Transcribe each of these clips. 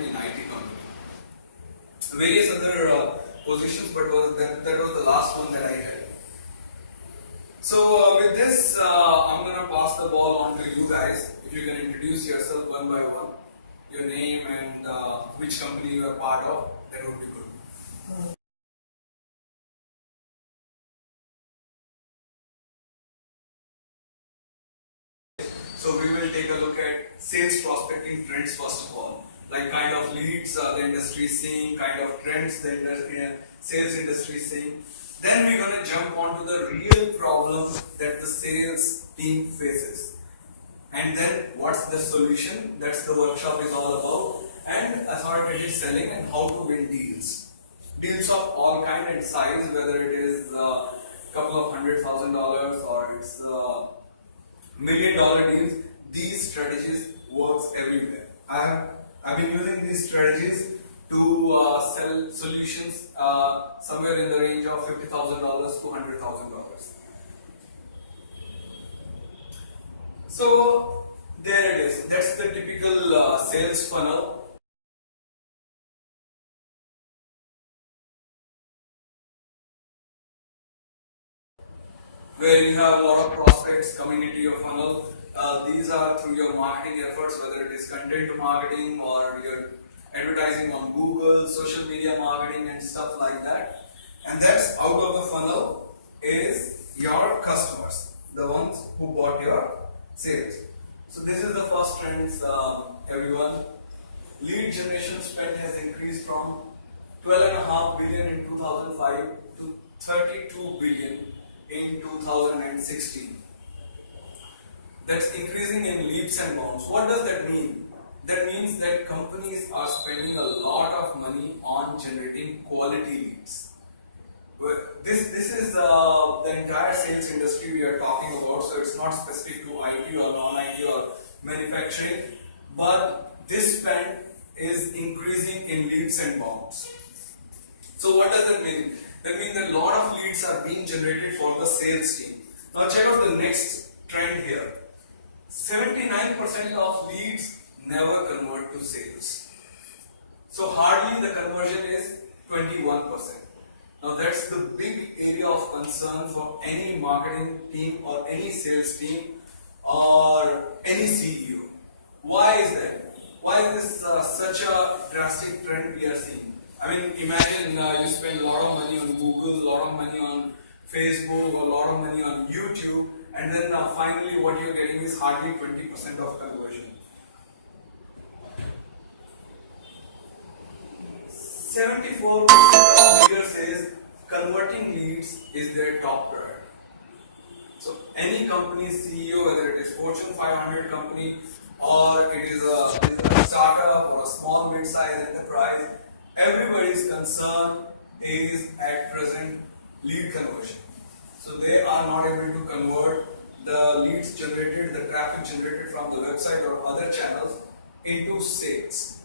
in IT company. Various other positions, but that was the last one that I had. So with this, I'm going to pass the ball on to you guys. If you can introduce yourself one by one, your name and which company you are part of, that would be good. So we will take a look at sales prospecting trends first of all, like kind of leads the industry is seeing, kind of trends the sales industry is seeing. Then we're going to jump onto the real problem that the sales team faces. And then what's the solution? That's the workshop is all about. And authoritative selling and how to win deals. Deals of all kind and size, whether it is a couple of $100,000 or it's $1 million deals. These strategies works everywhere. I've been using these strategies to sell solutions somewhere in the range of $50,000 to $100,000. So there it is. That's the typical sales funnel. Where you have a lot of prospects coming into your funnel. These are through your marketing efforts, whether it is content marketing or your advertising on Google, social media marketing and stuff like that. And that's out of the funnel is your customers, the ones who bought your sales. So this is the first trends, everyone. Lead generation spend has increased from 12.5 billion in 2005 to 32 billion in 2016. That's increasing in leaps and bounds. What does that mean? That means that companies are spending a lot of money on generating quality leads. This is the entire sales industry we are talking about, so it's not specific to IT or non-IT or manufacturing, but this spend is increasing in leaps and bounds. So what does that mean? That means that a lot of leads are being generated for the sales team. Now check out the next trend here. 79% of leads never convert to sales. So hardly the conversion is 21%. Now that's the big area of concern for any marketing team or any sales team or any CEO. Why is that? Why is this such a drastic trend we are seeing? I mean, imagine you spend a lot of money on Google, a lot of money on Facebook, a lot of money on YouTube, and then finally what you're getting is hardly 20% of conversion. 74% of leaders says converting leads is their top priority. So any company CEO, whether it is Fortune 500 company or it is a startup or a small mid-sized enterprise, everybody's concern is at present lead conversion. So they are not able to convert the leads generated, the traffic generated from the website or other channels into sales.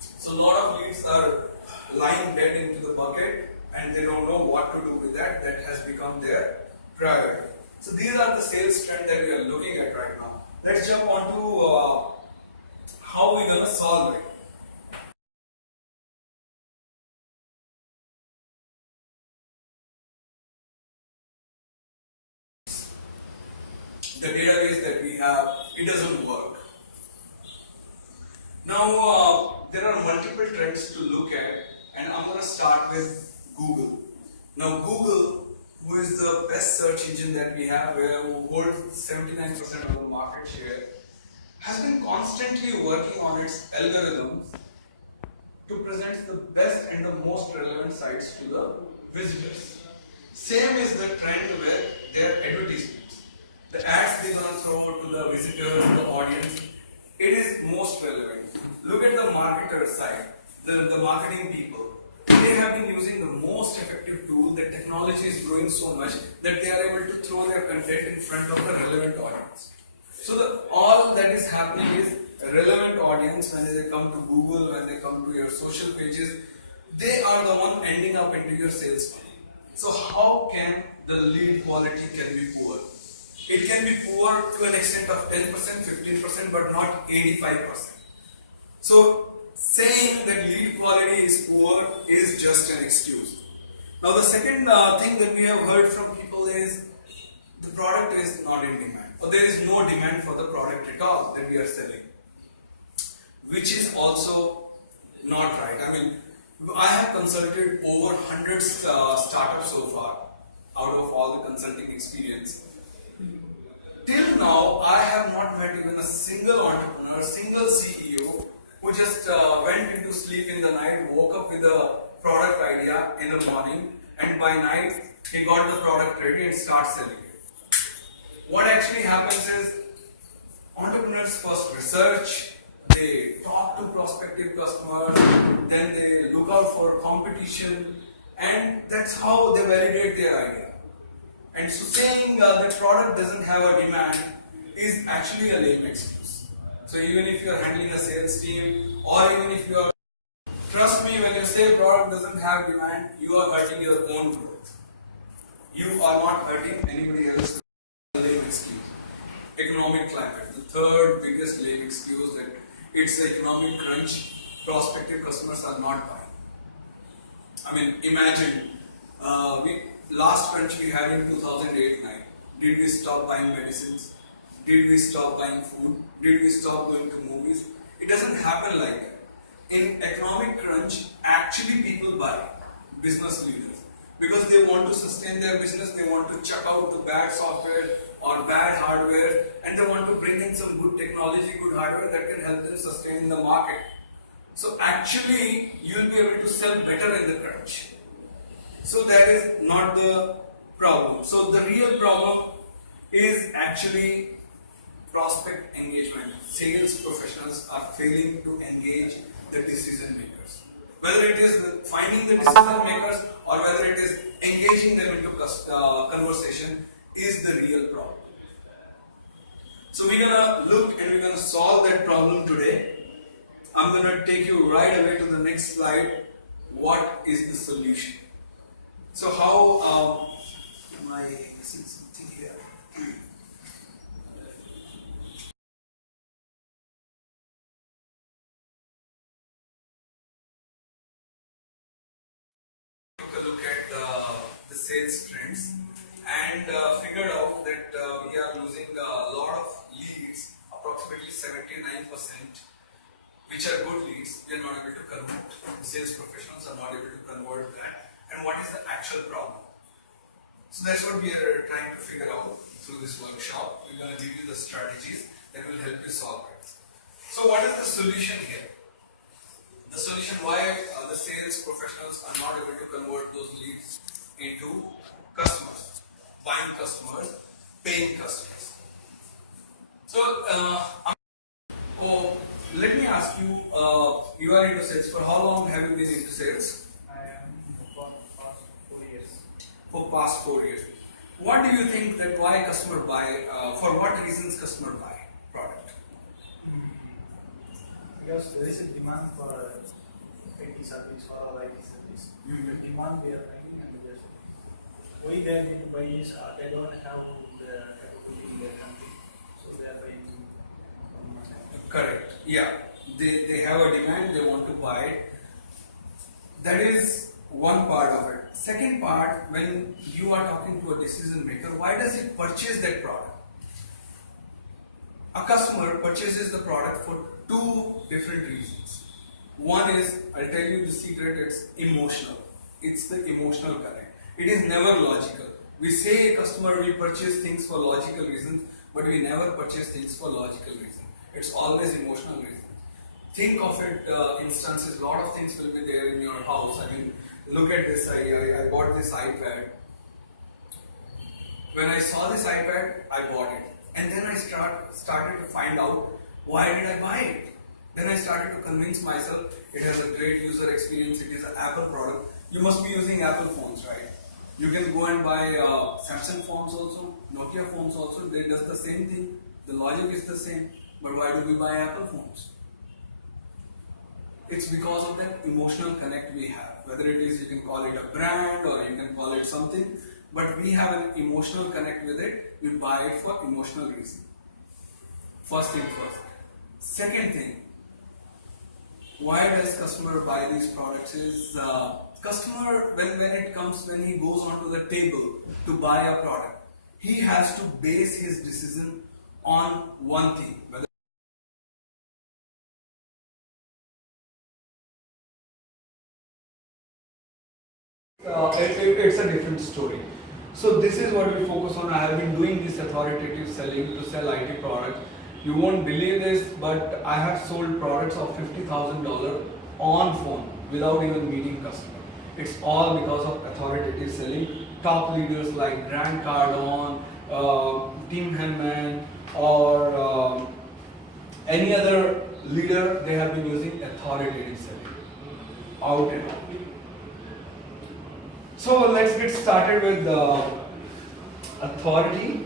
So a lot of leads are lying dead into the bucket and they don't know what to do with that. That has become their priority. So these are the sales trends that we are looking at right now. Let's jump on to how we're going to solve it. The database that we have, it doesn't work. Now there are multiple trends to look at, and I'm going to start with Google. Now Google, who is the best search engine that we have, who holds 79% of the market share, has been constantly working on its algorithms to present the best and the most relevant sites to the visitors. Same is the trend with their advertisements. The ads they're going to throw to the visitors, the audience, it is most relevant. Look at the marketer side, the marketing people. They have been using the most effective tool. The technology is growing so much that they are able to throw their content in front of the relevant audience. So all that is happening is a relevant audience when they come to Google, when they come to your social pages, they are the one ending up into your sales funnel. So how can the lead quality can be poor? It can be poor to an extent of 10%, 15%, but not 85%. So saying that lead quality is poor is just an excuse. Now the second thing that we have heard from people is the product is not in demand, or there is no demand for the product at all that we are selling, which is also not right. I mean, I have consulted over 100 startups so far out of all the consulting experience. Till now, I have not met even a single entrepreneur, single CEO who just went into sleep in the night, woke up with a product idea in the morning, and by night he got the product ready and starts selling it. What actually happens is entrepreneurs first research, they talk to prospective customers, then they look out for competition, and that's how they validate their idea. And so saying the product doesn't have a demand is actually a lame excuse. So even if you are handling a sales team, or even if you are, trust me, when you say product doesn't have demand, you are hurting your own growth. You are not hurting anybody else. Lame excuse. Economic climate, the third biggest lame excuse, that it's economic crunch, prospective customers are not buying. I mean, imagine last crunch we had in 2008-9. Did we stop buying medicines? Did we stop buying food? Did we stop going to movies? It doesn't happen like that. In economic crunch, actually people buy, business leaders, because they want to sustain their business, they want to chuck out the bad software or bad hardware, and they want to bring in some good technology, good hardware that can help them sustain in the market. So actually, you will be able to sell better in the crunch. So that is not the problem. So the real problem is actually prospect engagement. Sales professionals are failing to engage the decision makers. Whether it is finding the decision makers or whether it is engaging them into conversation is the real problem. So we're gonna look and we're gonna solve that problem today. I'm gonna take you right away to the next slide. What is the solution? So how am I missing something here? Took a look at the sales trends and figured out that we are losing a lot of leads, approximately 79%, which are good leads. We are not able to convert. The sales professionals are not able to convert that. And what is the actual problem? So that's what we are trying to figure out through this workshop. We're going to give you the strategies that will help you solve it. So what is the solution here? The solution why the sales professionals are not able to convert those leads into customers, buying customers, paying customers. So let me ask you, you are into sales. For how long have you been into sales? I am for past 4 years. For past 4 years. What do you think that why customer buy, for what reasons customer buy product? Because there is a demand for IT service, for our IT service. The demand we are finding, and just why they are going to buy is they don't have the capability in their country, so they are buying from outside. Correct. Yeah. They have a demand, they want to buy it. That is one part of it. Second part, when you are talking to a decision maker, why does he purchase that product? A customer purchases the product for two different reasons. One is, I'll tell you the secret, it's emotional. It's the emotional connect. It is never logical. We say a customer will purchase things for logical reasons, but we never purchase things for logical reasons. It's always emotional reasons. Think of it, instances, a lot of things will be there in your house. I mean, look at this, I bought this iPad. When I saw this iPad, I bought it. And then I started to find out, why did I buy it? Then I started to convince myself, it has a great user experience, it is an Apple product. You must be using Apple phones, right? You can go and buy Samsung phones also, Nokia phones also, they does the same thing. The logic is the same, but why do we buy Apple phones? It's because of that emotional connect we have. Whether it is, you can call it a brand or you can call it something, but we have an emotional connect with it. We buy it for emotional reason. First thing first. Second thing, Why does customer buy these products is customer when he goes onto the table to buy a product, he has to base his decision on one thing. It's a different story. So this is what we focus on. I have been doing this authoritative selling to sell IT products. You won't believe this, but I have sold products of $50,000 on phone without even meeting customer. It's all because of authoritative selling. Top leaders like Grant Cardone, Tim Henman, or any other leader, they have been using authoritative selling out and out. So let's get started with authority.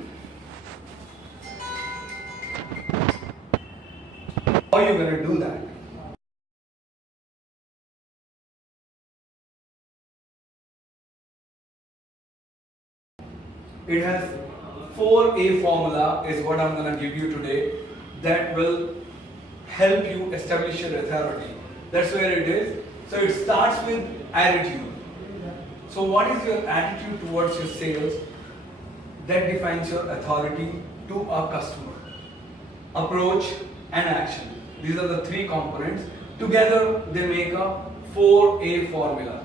How are you going to do that? It has 4A formula is what I'm going to give you today that will help you establish your authority. That's where it is. So it starts with attitude. So what is your attitude towards your sales? That defines your authority to a customer. Approach and action. These are the three components. Together they make a 4A formula.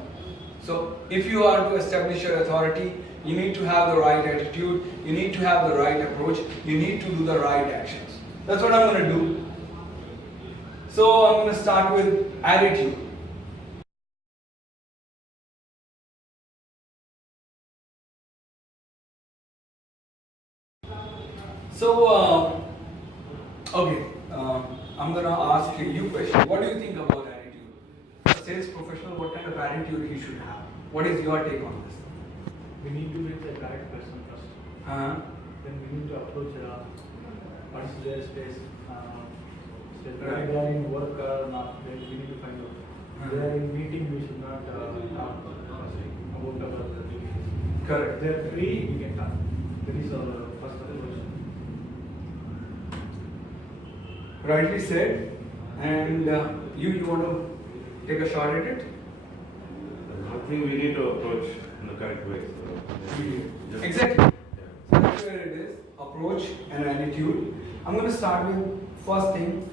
So if you are to establish your authority, you need to have the right attitude, you need to have the right approach, you need to do the right actions. That's what I'm going to do. So I'm going to start with attitude. So, I'm going to ask you a question. What do you think about attitude? A sales professional, what kind of attitude he should have? What is your take on this? We need to meet the correct person first. Then we need to approach what is their space. Whether they are in work or not, then we need to find out. They are in meeting, we should not talk about our activities. Correct. They are free, we can talk. That is our first approach. Rightly said. And you want to take a shot at it? I think we need to approach in the correct way. So Exactly. So that's where it is. Approach and attitude. I'm going to start with first thing.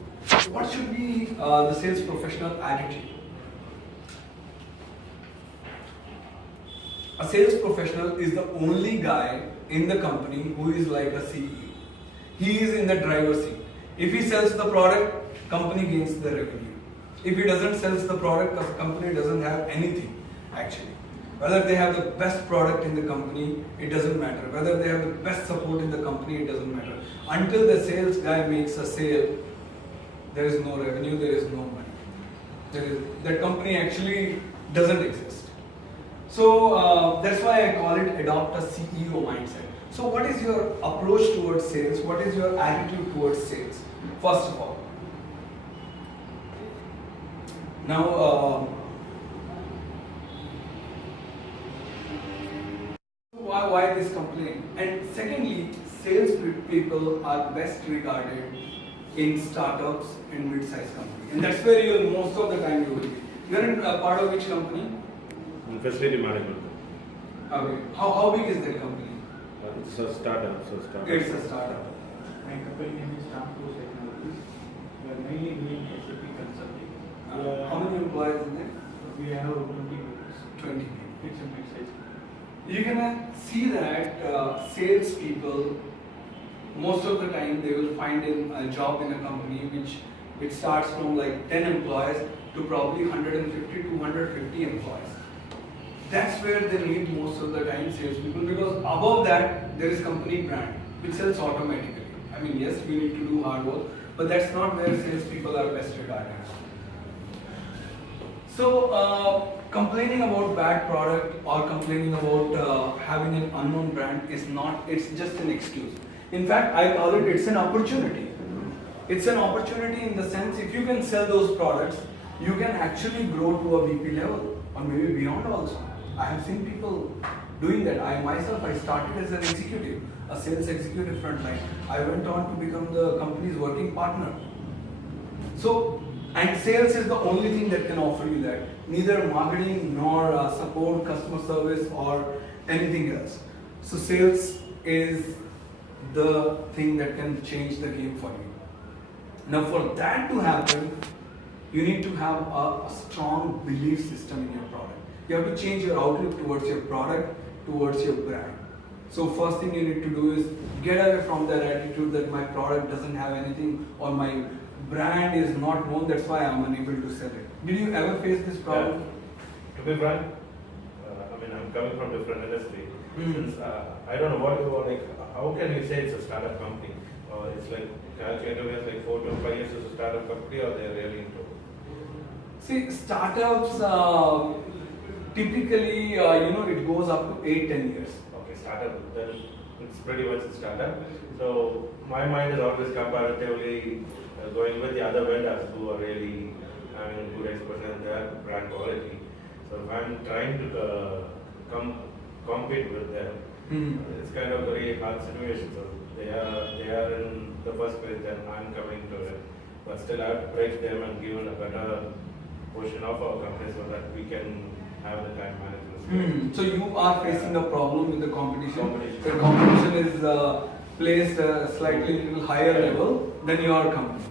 What should be the sales professional attitude? A sales professional is the only guy in the company who is like a CEO. He is in the driver's seat. If he sells the product, company gains the revenue. If he doesn't sell the product, the company doesn't have anything actually. Whether they have the best product in the company, it doesn't matter. Whether they have the best support in the company, it doesn't matter. Until the sales guy makes a sale, there is no revenue, there is no money. That company actually doesn't exist. So that's why I call it adopt a CEO mindset. So what is your approach towards sales? What is your attitude towards sales? First of all. Now, why this complaint? And secondly, sales people are best regarded in startups and mid-sized companies. And that's where you'll most of the time you will be. You're in a part of which company? facility management. Okay. How big is that company? It's a startup. It's a startup. My company name is Sharma Technologies. We are mainly doing SAP consulting. How many employees in there? We have 20 people. 20. It's a mid-size. You can see that sales people, most of the time they will find a job in a company which it starts from like 10 employees to probably 150 to 150 employees. That's where they need most of the time salespeople, because above that there is company brand which sells automatically. I mean, yes, we need to do hard work, but that's not where salespeople are best regarded. So, complaining about bad product or complaining about having an unknown brand is not, it's just an excuse. In fact, I call it's an opportunity. It's an opportunity in the sense if you can sell those products, you can actually grow to a VP level or maybe beyond also. I have seen people doing that. I myself, I started as an executive, a sales executive frontline. I went on to become the company's working partner. So And sales is the only thing that can offer you that. Neither marketing nor support, customer service or anything else. So sales is the thing that can change the game for you. Now for that to happen, you need to have a strong belief system in your product. You have to change your outlook towards your product, towards your brand. So first thing you need to do is get away from that attitude that my product doesn't have anything or my brand is not known, that's why I'm unable to sell it. Did you ever face this problem? To be frank, I mean, I'm coming from different industry. Since I don't know what you want, like, how can you say it's a startup company? Or it's like, calculator has like 4 to 5 years as a startup company, or they're really into? See, startups typically, it goes up to 8-10 years. Okay, startup, then it's pretty much a startup. So my mind is always comparatively going with the other vendors who are really having good exposure in their brand quality. So if I'm trying to compete with them, it's kind of a very hard situation. So they are in the first place, then I'm coming to it. But still I have to break them and give them a better portion of our company so that we can have the time management. So you are facing a problem with the competition. The competition is placed slightly little higher level than your company.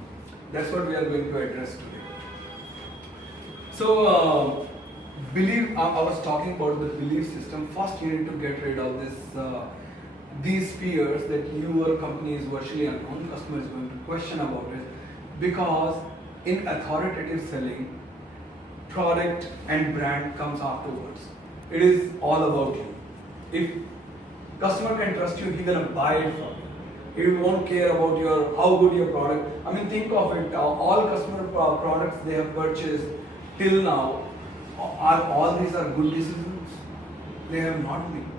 That's what we are going to address today. So I was talking about the belief system. First you need to get rid of these fears that your company is virtually unknown, customer is going to question about it, because in authoritative selling, product and brand comes afterwards. It is all about you. If customer can trust you, he's gonna buy it from you. He won't care about how good your product. I mean, think of it. All customer products they have purchased till now, all these are good decisions? They have not been.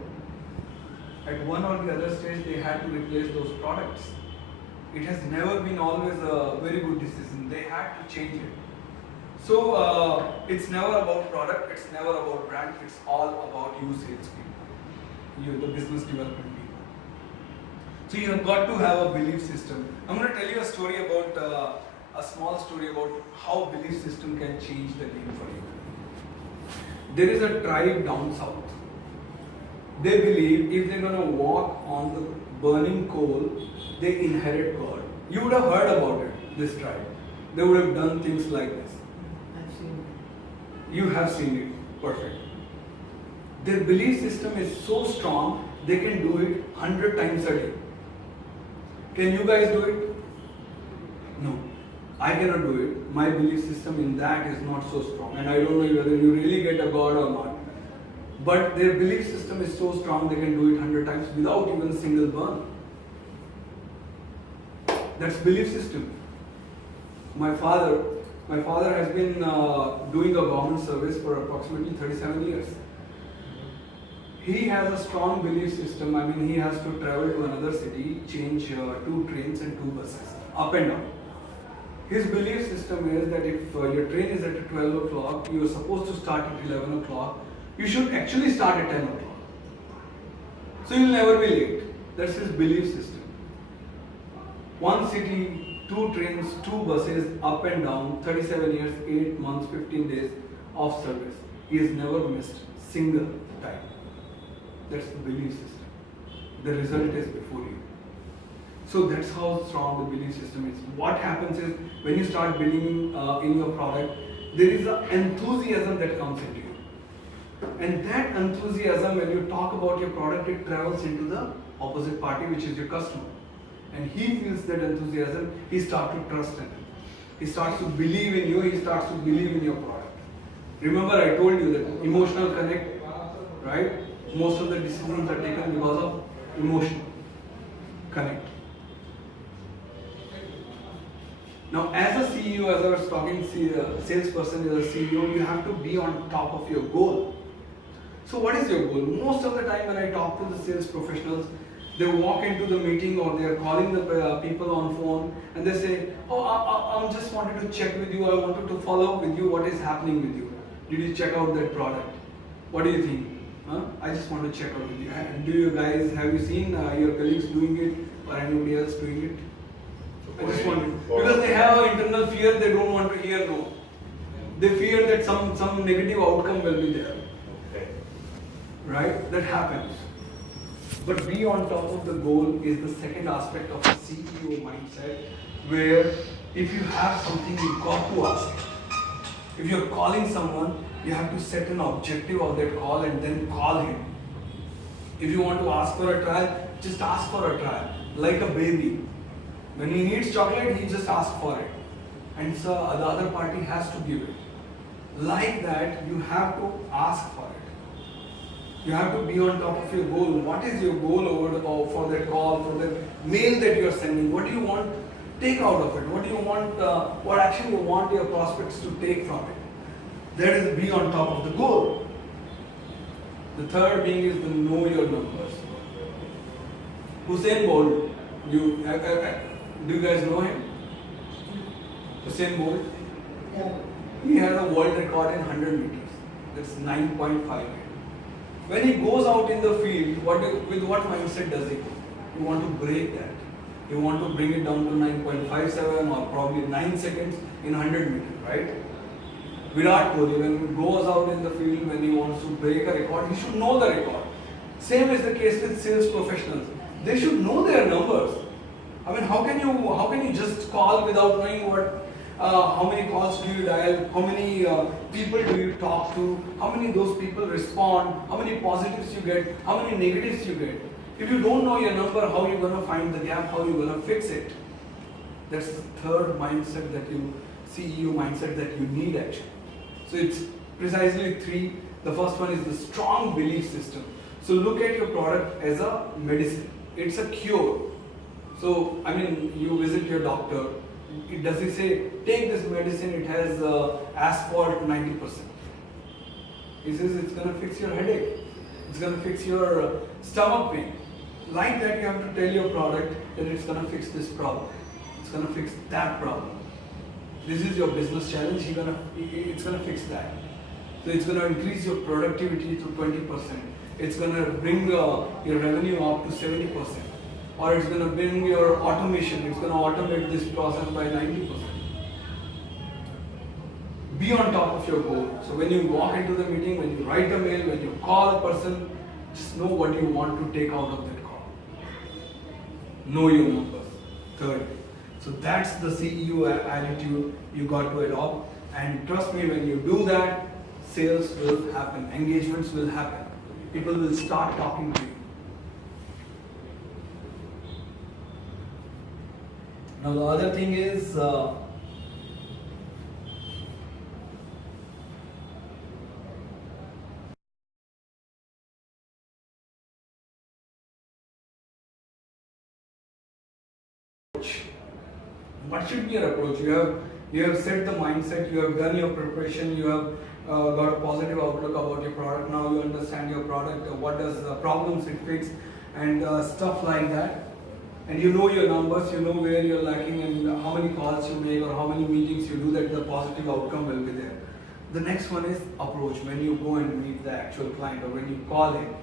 At one or the other stage, they had to replace those products. It has never been always a very good decision. They had to change it. So it's never about product, it's never about brand, it's all about you salespeople, the business development people. So you have got to have a belief system. I'm going to tell you a story about, a small story about how belief system can change the game for you. There is a tribe down south. They believe if they're going to walk on the burning coal, they inherit God. You would have heard about it, this tribe. They would have done things like this. I've seen it. You have seen it. Perfect. Their belief system is so strong, they can do it 100 times a day. Can you guys do it? No. I cannot do it. My belief system in that is not so strong. And I don't know whether you really get a God or not. But their belief system is so strong, they can do it 100 times without even a single burn. That's belief system. My father has been doing a government service for approximately 37 years. He has a strong belief system. I mean, he has to travel to another city, change 2 trains and 2 buses, up and down. His belief system is that if your train is at 12 o'clock, you are supposed to start at 11 o'clock, you should actually start at 10 o'clock. So you'll never be late. That's his belief system. 1 city, 2 trains, 2 buses, up and down, 37 years, 8 months, 15 days of service. He has never missed single time. That's the belief system. The result is before you. So that's how strong the belief system is. What happens is, when you start believing in your product, there is an enthusiasm that comes into you. And that enthusiasm, when you talk about your product, it travels into the opposite party, which is your customer. And he feels that enthusiasm, he starts to trust in it. He starts to believe in you, he starts to believe in your product. Remember, I told you that emotional connect, right? Most of the decisions are taken because of emotion connect. Now, as a CEO, as I was talking, salesperson as a CEO, you have to be on top of your goal. So what is your goal? Most of the time when I talk to the sales professionals, they walk into the meeting or they are calling the people on phone and they say, oh, I just wanted to check with you, I wanted to follow up with you, what is happening with you? Did you check out that product? What do you think? I just want to check out with you. Do you guys, have you seen your colleagues doing it or anybody else doing it? I just want because they have an internal fear. They don't want to hear no. They fear that some negative outcome will be there. Okay. Right? That happens. But be on top of the goal is the second aspect of the CEO mindset, where if you have something, you got to ask it. If you're calling someone, you have to set an objective of that call and then call him. If you want to ask for a trial, just ask for a trial. Like a baby. When he needs chocolate, he just asks for it. And so the other party has to give it. Like that, you have to ask for it. You have to be on top of your goal. What is your goal for that call, for that mail that you are sending? What do you want to take out of it? What do you want? What action you want your prospects to take from it? That is be on top of the goal. The third being is the know your numbers. Usain Bolt, do you guys know him? Usain Bolt? Yeah. He has a world record in 100 meters. That's 9.58. When he goes out in the field, with what mindset does he go? You want to break that. You want to bring it down to 9.57 or probably 9 seconds in 100 meters, right? Virat Kohli, when he goes out in the field, when he wants to break a record, he should know the record. Same is the case with sales professionals. They should know their numbers. I mean, how can you just call without knowing how many calls do you dial, how many people do you talk to, how many of those people respond, how many positives you get, how many negatives you get. If you don't know your number, how are you going to find the gap, how are you going to fix it? That's the third mindset CEO mindset that you need actually. So it's precisely three. The first one is the strong belief system. So look at your product as a medicine. It's a cure. So, I mean, you visit your doctor. Does he say, take this medicine, it has asphalt 90%. He says it's going to fix your headache. It's going to fix your stomach pain. Like that, you have to tell your product that it's going to fix this problem. It's going to fix that problem. This is your business challenge, it's going to fix that. So it's going to increase your productivity to 20%. It's going to bring your revenue up to 70%. Or it's going to bring your automation, it's going to automate this process by 90%. Be on top of your goal. So when you walk into the meeting, when you write a mail, when you call a person, just know what you want to take out of that call. Know your numbers. Third. So that's the CEO attitude you got to adopt. And trust me, when you do that, sales will happen, engagements will happen. People will start talking to you. Now the other thing is what should be your approach? You have set the mindset, you have done your preparation, you have got a positive outlook about your product. Now you understand your product, what does the problems it fix, and stuff like that. And you know your numbers, you know where you're lacking and how many calls you make or how many meetings you do, that the positive outcome will be there. The next one is approach. When you go and meet the actual client or when you call him,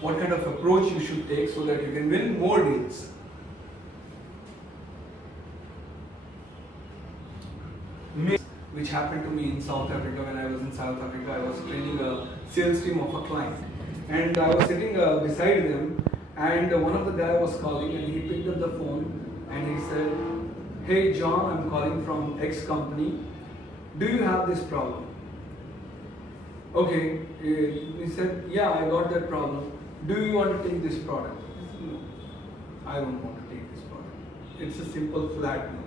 what kind of approach you should take so that you can win more deals. Which happened to me in South Africa. When I was in South Africa, I was training a sales team of a client, and I was sitting beside them, and one of the guy was calling, and he picked up the phone and he said, "Hey John, I'm calling from X company. Do you have this problem?" Okay, he said, "Yeah, I got that problem. Do you want to take this product?" I said, "No, I don't want to take this product." It's a simple flat no.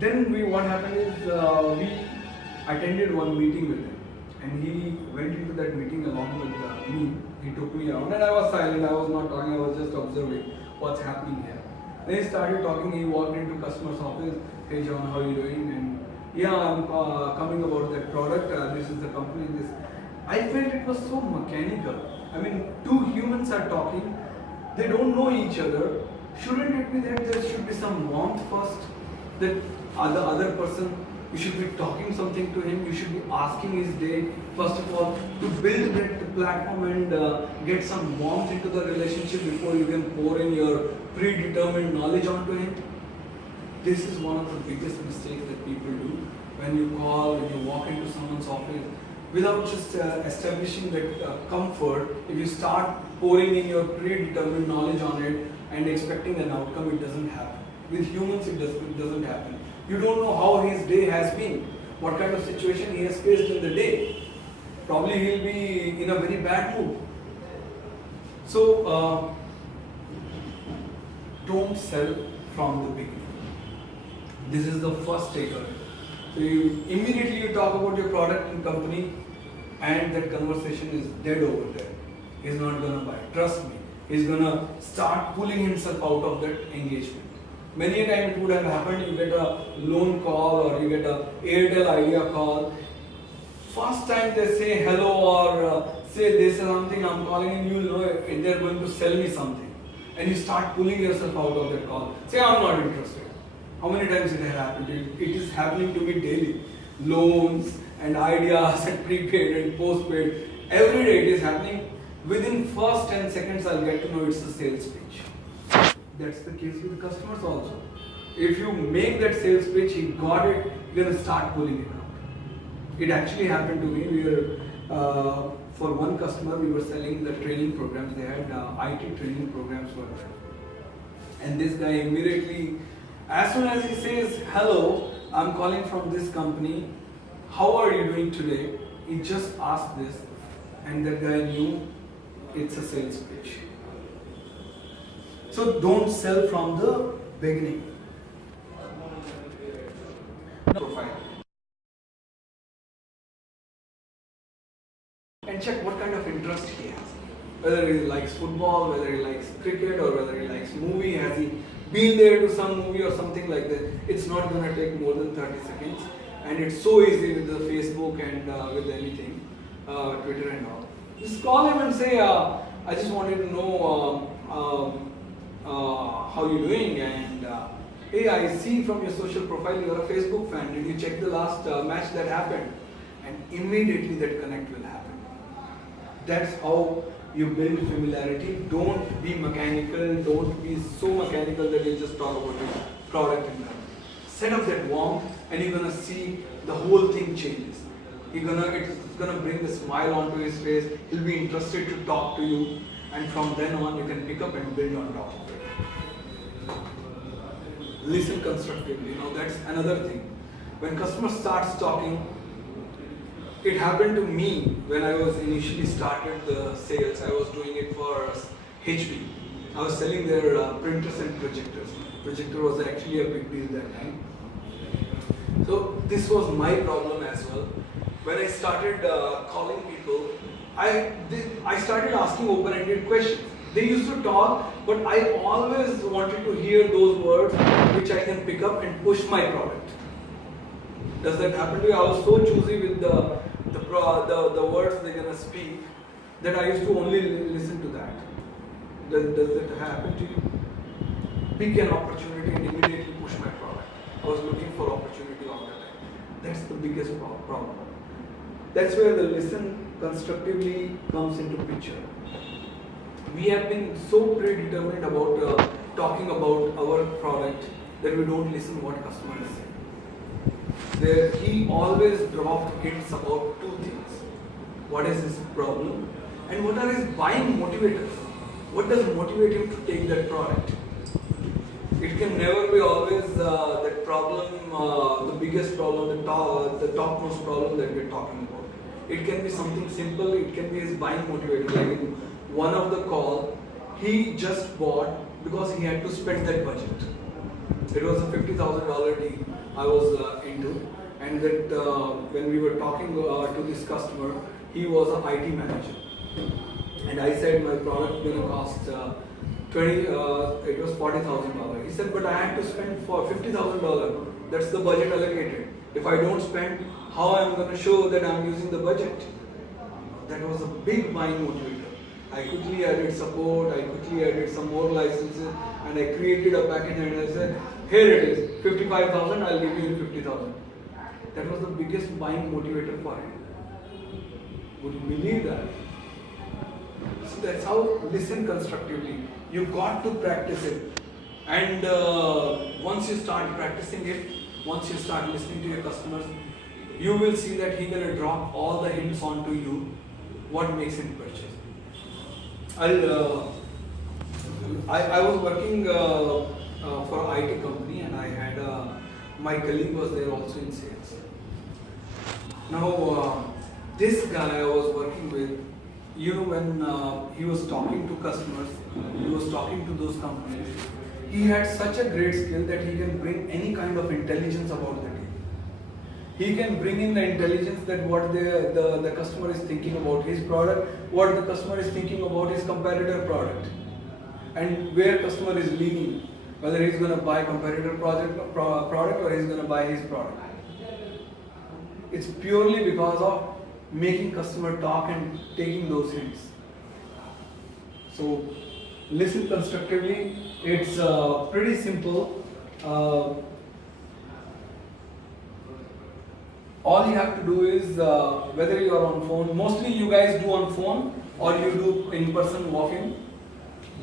Then what happened is we attended one meeting with him, and he went into that meeting along with me. He took me around, and I was silent. I was not talking. I was just observing what's happening here. Then he started talking. He walked into customer's office. "Hey John, how are you doing?" And "Yeah, I'm coming about that product. This is the company." This. I felt it was so mechanical. I mean, two humans are talking. They don't know each other. Shouldn't it be that there should be some warmth first? That the other person You should be talking something to him. You should be asking his day. First of all, to build that platform and get some warmth into the relationship before you can pour in your predetermined knowledge onto him. This is one of the biggest mistakes that people do when you call, when you walk into someone's office. Without just establishing that comfort, if you start pouring in your predetermined knowledge on it and expecting an outcome, it doesn't happen. With humans, it doesn't happen. You don't know how his day has been, what kind of situation he has faced in the day. Probably he'll be in a very bad mood. So, don't sell from the beginning. This is the first takeaway. So you immediately talk about your product and company, and that conversation is dead over there. He's not gonna buy. Trust me. He's gonna start pulling himself out of that engagement. Many a time it would have happened. You get a loan call or you get a Airtel idea call. First time they say hello or say this is something I'm calling, and you know they're going to sell me something, and you start pulling yourself out of that call. Say I'm not interested. How many times it has happened? It is happening to me daily. Loans and ideas and prepaid and postpaid. Every day it is happening. Within first 10 seconds I'll get to know it's a sales pitch. That's the case with customers also. If you make that sales pitch, he got it, you're going to start pulling it out. It actually happened to me. We were, for one customer, we were selling the training programs. They had IT training programs for them. And this guy immediately, as soon as he says, hello, I'm calling from this company, how are you doing today? He just asked this, and that guy knew it's a sales pitch. So don't sell from the beginning. Profile. And check what kind of interest he has. Whether he likes football, whether he likes cricket, or whether he likes movie. Has he been there to some movie or something like that? It's not going to take more than 30 seconds. And it's so easy with the Facebook and with anything, Twitter and all. Just call him and say, I just wanted to know how you're doing, and hey, I see from your social profile you're a Facebook fan. Did you check the last match that happened? And immediately that connect will happen. That's how you build familiarity. Don't be mechanical. Don't be so mechanical that you just talk about your product and that. Set up that warmth, and you're gonna see the whole thing changes. It's gonna bring a smile onto his face. He'll be interested to talk to you, and from then on, you can pick up and build on top of it. Listen constructively. That's another thing. When customer starts talking, it happened to me when I was initially started the sales. I was doing it for HP. I was selling their printers and projectors. Projector was actually a big deal that time. So this was my problem as well. When I started calling people, I started asking open-ended questions. They used to talk, but I always wanted to hear those words which I can pick up and push my product. Does that happen to you? I was so choosy with the words they're gonna speak that I used to only listen to that. Does that happen to you? Pick an opportunity and immediately push my product. I was looking for opportunity all the time. That's the biggest problem. That's where the listen constructively comes into picture. We have been so predetermined about talking about our product that we don't listen what customer is saying. He always dropped hints about two things. What is his problem and what are his buying motivators? What does motivate him to take that product? It can never be always that problem, the biggest problem, the topmost problem that we're talking about. It can be something simple, it can be his buying motivator. Like in one of the call, he just bought because he had to spend that budget. It was a $50,000 deal I was into, and that when we were talking to this customer, he was an IT manager. And I said my product is going to cost it was $40,000. He said, but I had to spend for $50,000. That's the budget allocated. If I don't spend, how am I going to show that I'm using the budget? That was a big buying motivator. I quickly added support, I quickly added some more licenses, and I created a package and I said, here it is, 55,000, I'll give you 50,000. That was the biggest buying motivator for him. Would you believe that? So that's how listen constructively. You got to practice it. And once you start practicing it, once you start listening to your customers, you will see that he's gonna drop all the hints onto you, what makes him purchase. I was working for an IT company, and I had my colleague was there also in sales. Now this guy I was working with, when he was talking to customers, he was talking to those companies, he had such a great skill that he can bring any kind of intelligence about the deal. He can bring in the intelligence that what the customer is thinking about his product, what the customer is thinking about his competitor product, and where customer is leaning, whether he's going to buy competitor product or he's going to buy his product. It's purely because of making customer talk and taking those hints. So listen constructively. It's pretty simple. All you have to do is, whether you are on phone, mostly you guys do on phone or you do in-person walk-in.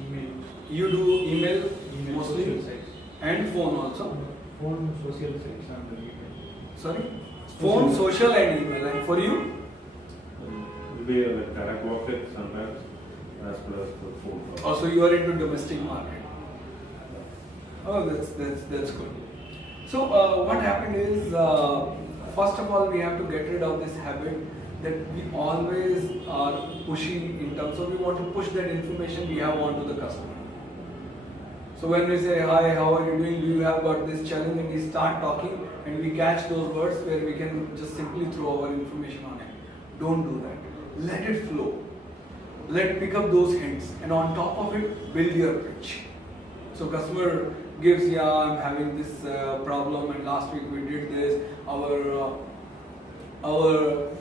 Email. You do email mostly, social sites. and phone also. Phone, social sites, and email. Sorry? Phone, social and email. And for you? Will be like direct walk-in sometimes as well as the phone call. Also you are into domestic market. Oh, that's good. So what happened is, first of all, we have to get rid of this habit that we always are pushing in terms of we want to push that information we have onto the customer. So when we say, hi, how are you doing? Do you have got this challenge? And we start talking and we catch those words where we can just simply throw our information on it. Don't do that. Let it flow. Pick up those hints, and on top of it, build your pitch. So customer gives, yeah, I'm having this problem, and last week we did this.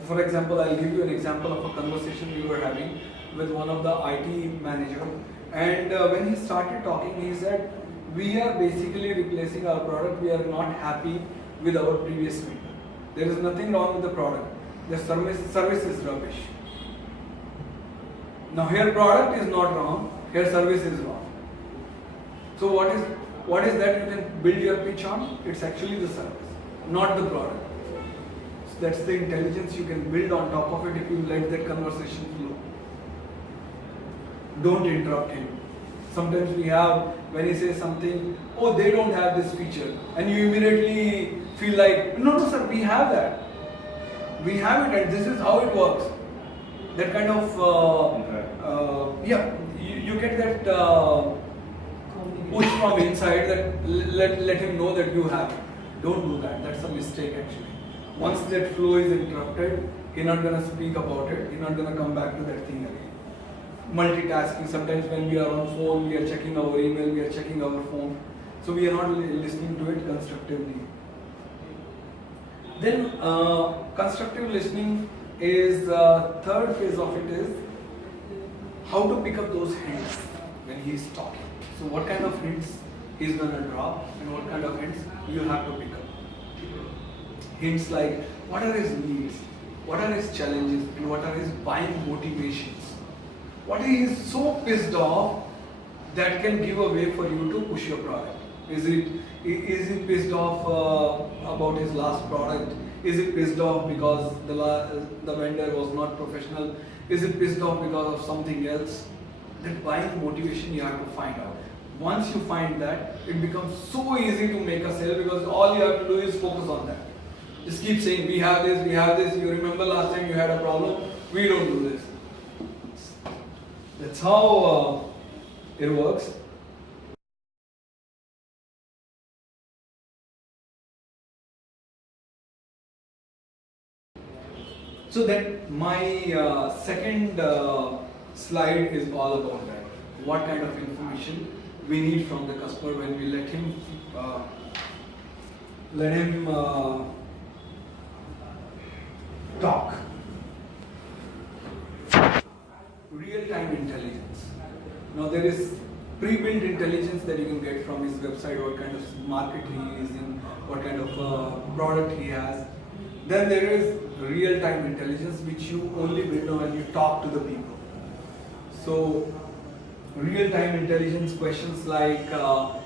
For example, I'll give you an example of a conversation we were having with one of the IT manager. And when he started talking, he said, we are basically replacing our product. We are not happy with our previous vendor. There is nothing wrong with the product. The service is rubbish. Now here product is not wrong, here service is wrong. So what is that you can build your pitch on? It's actually the service, not the product. So that's the intelligence you can build on top of it if you let that conversation flow. Don't interrupt him. Sometimes we have, when he says something, oh, they don't have this feature, and you immediately feel like, no sir, we have that. We have it, and this is how it works. That kind of, you get that push from inside that let him know that you have it. Don't do that. That's a mistake actually. Once that flow is interrupted, he's not going to speak about it. He's not going to come back to that thing again. Multitasking. Sometimes when we are on phone, we are checking our email, we are checking our phone. So we are not listening to it constructively. Then constructive listening is third phase of it is how to pick up those hints when he is talking. So what kind of hints he's going to drop and what kind of hints you have to pick up. Hints like what are his needs, what are his challenges, and what are his buying motivations. What he is so pissed off that can give a way for you to push your product. Is he pissed off about his last product? Is he pissed off because the vendor was not professional? Is he pissed off because of something else? That buying motivation you have to find out. Once you find that, it becomes so easy to make a sale because all you have to do is focus on that. Just keep saying, we have this, we have this. You remember last time you had a problem? We don't do this. That's how it works. So that my second slide is all about that. What kind of information we need from the customer when we let him talk. Real-time intelligence. Now there is pre-built intelligence that you can get from his website, what kind of market he is in, what kind of product he has. Then there is real-time intelligence, which you only build when you talk to the people. So real-time intelligence questions like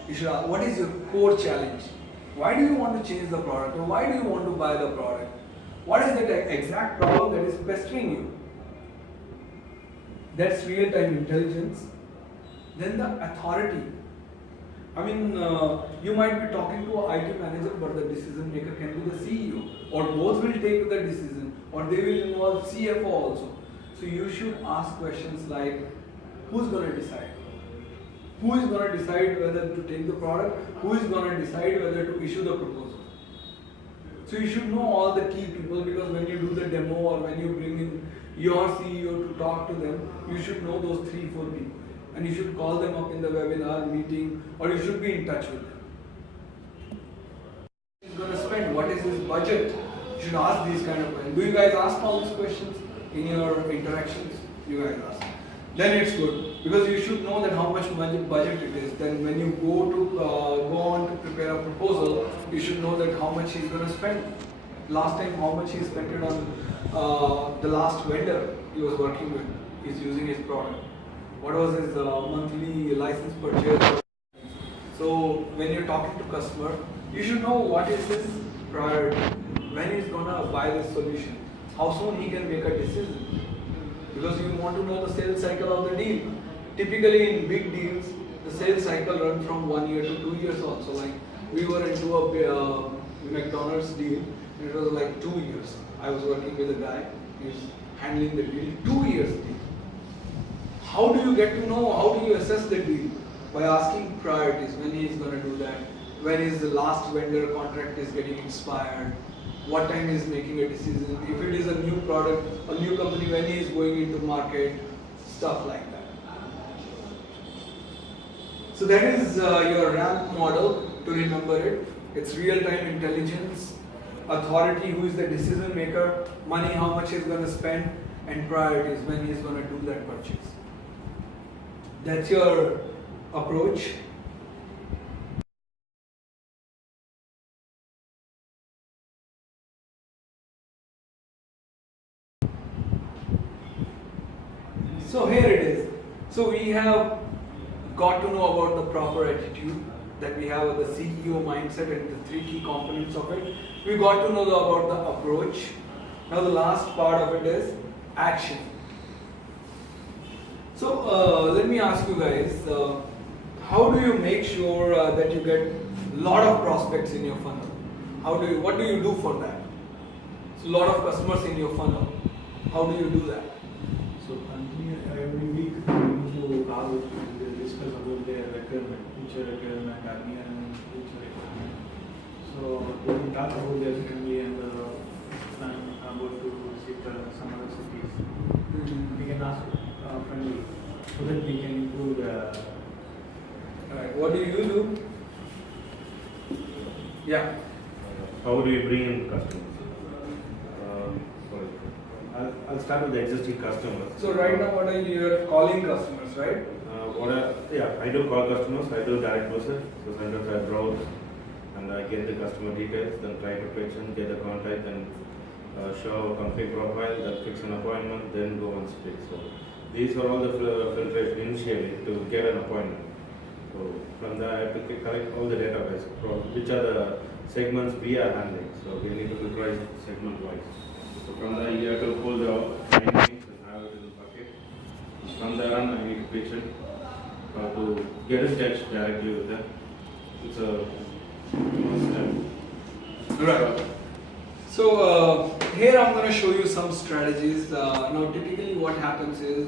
you should ask, what is your core challenge? Why do you want to change the product, or why do you want to buy the product? What is the exact problem that is pestering you? That's real-time intelligence. Then the authority. I mean, you might be talking to an IT manager, but the decision maker can be the CEO, or both will take the decision, or they will involve CFO also. So you should ask questions like, who's going to decide? Who is going to decide whether to take the product? Who is going to decide whether to issue the proposal? So you should know all the key people, because when you do the demo or when you bring in your CEO to talk to them, you should know those 3-4 people. And you should call them up in the webinar meeting, or you should be in touch with them. He's going to spend, what is his budget? You should ask these kind of questions. Do you guys ask all these questions in your interactions? You guys ask. Then it's good, because you should know that how much budget it is. Then when you go on to prepare a proposal, you should know that how much he's going to spend. Last time, how much he spent it on the last vendor he was working with. He's using his product. What was his monthly license purchase? So when you're talking to customer, you should know what is his priority, when he's gonna buy this solution, how soon he can make a decision. Because you want to know the sales cycle of the deal. Typically in big deals, the sales cycle runs from 1 year to 2 years also. Like we were into a McDonald's deal, and it was like 2 years. I was working with a guy, he was handling the deal, 2 years deal. How do you get to know, how do you assess the deal? By asking priorities, when he is going to do that, when is the last vendor contract is getting expired, what time he is making a decision, if it is a new product, a new company, when he is going into market, stuff like that. So that is your RAMP model, to remember it. It's real-time intelligence, authority, who is the decision maker, money, how much he is going to spend, and priorities, when he is going to do that purchase. That's your approach. So here it is. So we have got to know about the proper attitude, that we have the CEO mindset and the 3 key components of it. We got to know about the approach. Now the last part of it is action. So let me ask you guys, how do you make sure that you get a lot of prospects in your funnel? What do you do for that? So a lot of customers in your funnel. How do you do that? So every week we need to call and discuss about their requirement, future requirement, earlier and future requirement. So when we talk about their family and plan about to visit some other cities, we can ask friendly, so that we can improve the. Alright, what do you do? Yeah. How do you bring in customers? I'll start with the existing customers. So right now, what are you calling customers, right? I do call customers. I do direct visit. So sometimes I browse and I get the customer details, then try to pitch and get the contact and show a config profile, then fix an appointment, then go and speak. So these are all the filtration initially to get an appointment. So from there, I have to collect all the database, which are the segments we are handling. So we need to filterize segment wise. So from there, you have to pull the findings and have it in the bucket. From there on, I need to pitch it to get in touch directly with them. It's a step. Right. So here I'm going to show you some strategies. Now typically what happens is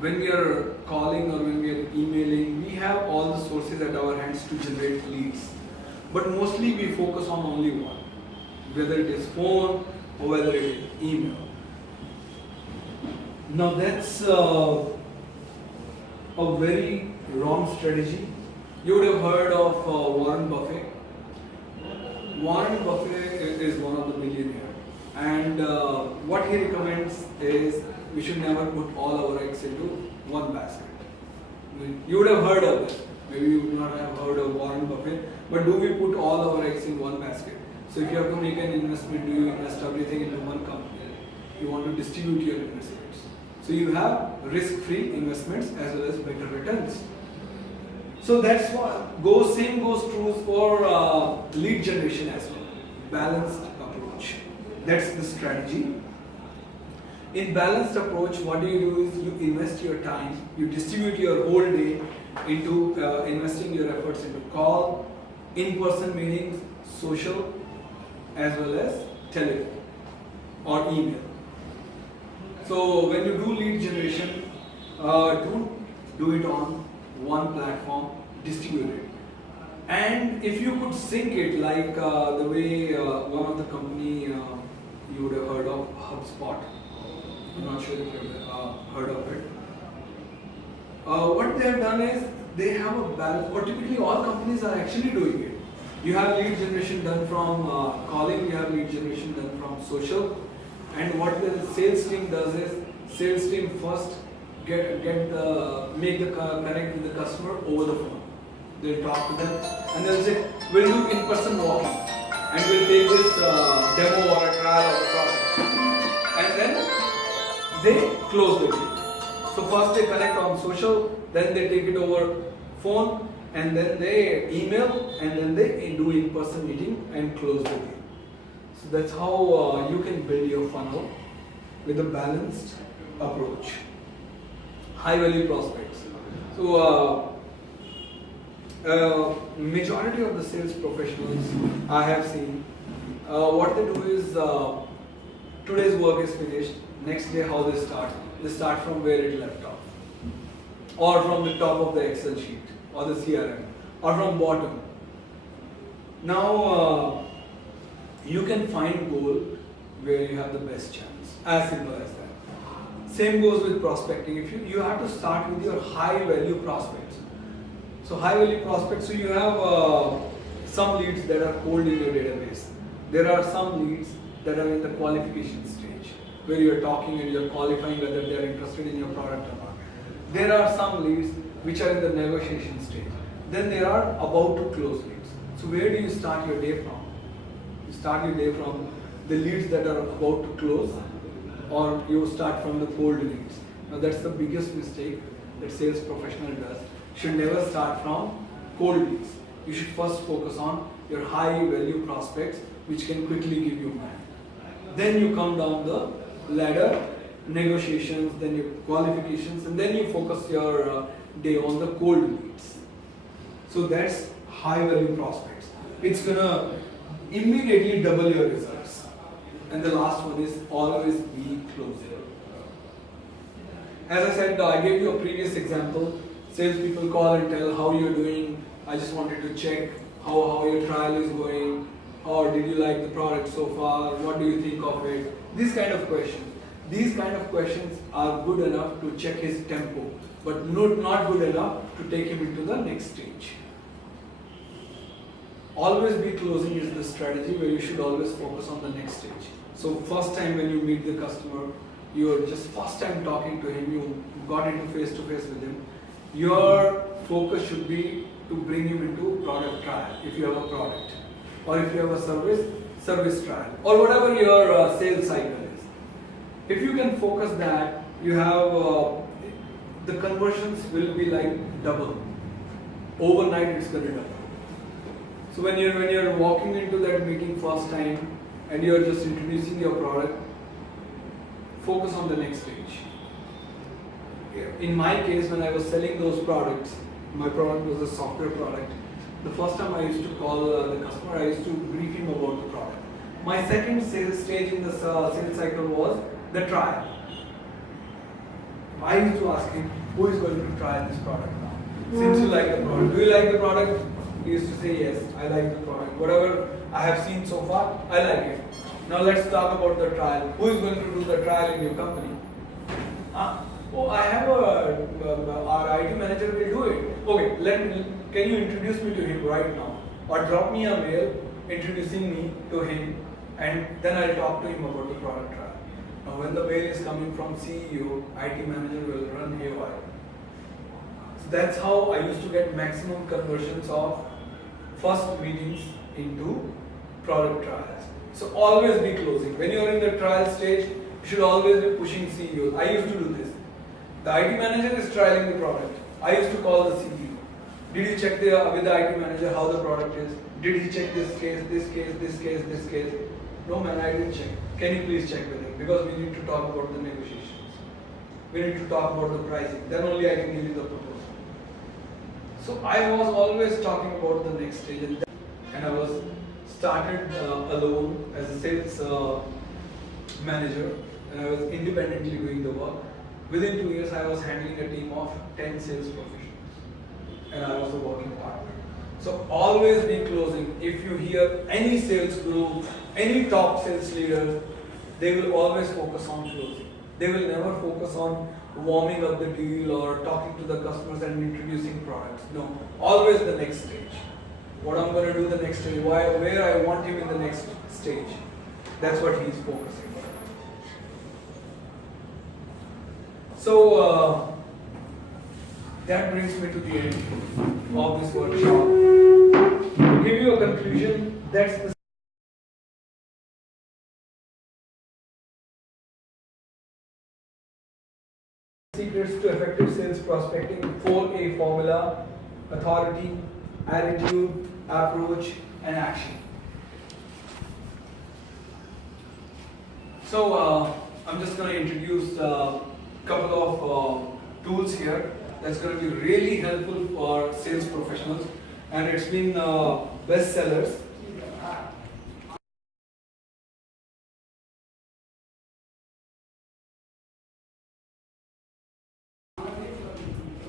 when we are calling or when we are emailing, we have all the sources at our hands to generate leads. But mostly we focus on only one, whether it is phone or whether it is email. Now that's a very wrong strategy. You would have heard of Warren Buffett. Warren Buffett is one of the billionaires, and what he recommends is we should never put all our eggs into one basket. You would have heard of it. Maybe you would not have heard of Warren Buffett, but do we put all our eggs in one basket? So if you have to make an investment, do you invest everything into one company? You want to distribute your investments. So you have risk-free investments as well as better returns. So that's what same goes true for lead generation as well. Balanced approach. That's the strategy. In balanced approach, what do is you invest your time, you distribute your whole day into investing your efforts into call, in-person meetings, social, as well as telephone or email. So when you do lead generation, do it on one platform, distribute it. And if you could sync it like the way one of the company you would have heard of, HubSpot. I'm not sure if you've heard of it. What they have done is they have a balance, or typically all companies are actually doing it. You have lead generation done from calling, you have lead generation done from social, and what the sales team does is, sales team first make the connect with the customer over the phone. They'll talk to them and they'll say, we'll do in-person walking and we'll take this demo or a trial of the product. And then they close the deal. So first they connect on social, then they take it over phone, and then they email, and then they do in-person meeting and close the deal. So that's how you can build your funnel with a balanced approach. High value prospects. So majority of the sales professionals I have seen, what they do is today's work is finished. Next day, how they start? They start from where it left off, or from the top of the Excel sheet, or the CRM, or from bottom. Now, you can find goal where you have the best chance. As simple as that. Same goes with prospecting. If you have to start with your high value prospects. So high value prospects. So you have some leads that are cold in your database. There are some leads that are in the qualification stage, where you are talking and you are qualifying whether they are interested in your product or not. There are some leads which are in the negotiation stage. Then there are about to close leads. So where do you start your day from? You start your day from the leads that are about to close, or you start from the cold leads. Now that's the biggest mistake that sales professional does. You should never start from cold leads. You should first focus on your high value prospects which can quickly give you money. Then you come down the ladder, negotiations, then your qualifications, and then you focus your day on the cold leads. So that's high value prospects. It's gonna immediately double your results. And the last one is always be closer. As I said, I gave you a previous example. Salespeople call and tell how you're doing. I just wanted to check how your trial is going. Or did you like the product so far? What do you think of it? These kind of questions. These kind of questions are good enough to check his tempo, but not good enough to take him into the next stage. Always be closing is the strategy where you should always focus on the next stage. So first time when you meet the customer, you're just first time talking to him, you got into face to face with him. Your focus should be to bring him into product trial if you have a product, or if you have a service trial, or whatever your sales cycle is. If you can focus that, you have the conversions will be like double. Overnight it's going to double. So when you're walking into that meeting first time and you're just introducing your product, focus on the next stage. In my case, when I was selling those products, my product was a software product. The first time I used to call the customer, I used to brief him about the product. My second sales stage in the sales cycle was the trial. I used to ask him, who is going to try this product now? Since you like the product, do you like the product? He used to say, yes, I like the product. Whatever I have seen so far, I like it. Now let's talk about the trial. Who is going to do the trial in your company? Oh, I have our IT manager will do it. Okay, can you introduce me to him right now? Or drop me a mail introducing me to him, and then I'll talk to him about the product trial. Now when the mail is coming from CEO, IT manager will run haywire. So that's how I used to get maximum conversions of first meetings into product trials. So always be closing. When you are in the trial stage, you should always be pushing CEOs. I used to do this. The IT manager is trialing the product. I used to call the CEO. Did you check with the IT manager how the product is? Did he check this case, this case, this case, this case? No man, I didn't check. Can you please check with him? Because we need to talk about the negotiations. We need to talk about the pricing. Then only I can give you the proposal. So I was always talking about the next stage, and I was started alone as a sales manager, and I was independently doing the work. Within 2 years, I was handling a team of 10 sales professionals, and I was a working partner. So always be closing. If you hear any sales group, any top sales leader, they will always focus on closing. They will never focus on warming up the deal or talking to the customers and introducing products. No, always the next stage. What I'm going to do the next stage, where I want him in the next stage. That's what he's focusing on. So that brings me to the end of this workshop. To give you a conclusion, that's the secrets to effective sales prospecting. 4A formula: authority, attitude, approach, and action. So I'm just going to introduce a couple of tools here that's going to be really helpful for sales professionals, and it's been bestsellers.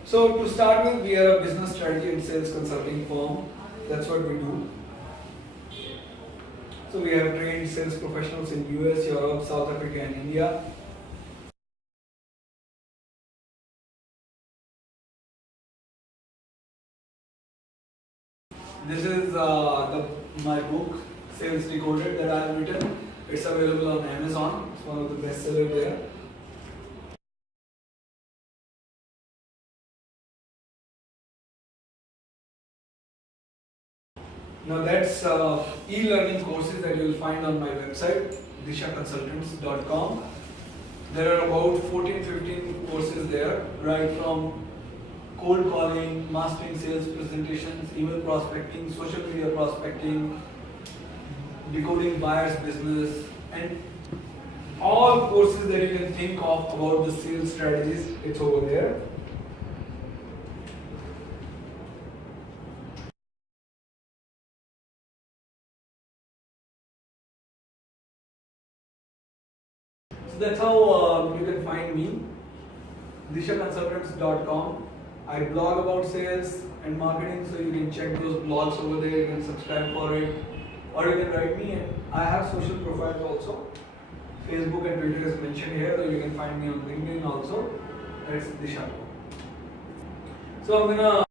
So to start with, we are a business strategy and sales consulting firm. That's what we do. So we have trained sales professionals in US, Europe, South Africa, and India. This is my book, Sales Decoded, that I have written. It's available on Amazon. It's one of the bestsellers there. Now that's e-learning courses that you will find on my website, dishaconsultants.com. There are about 14-15 courses there, right from cold calling, mastering sales presentations, email prospecting, social media prospecting, decoding buyer's business, and all courses that you can think of about the sales strategies, it's over there. So that's how you can find me, dishaconsultants.com. I blog about sales and marketing, so you can check those blogs over there, you can subscribe for it, or you can write me. And I have social profiles also. Facebook and Twitter is mentioned here, so you can find me on LinkedIn also. That's Disha. So I'm gonna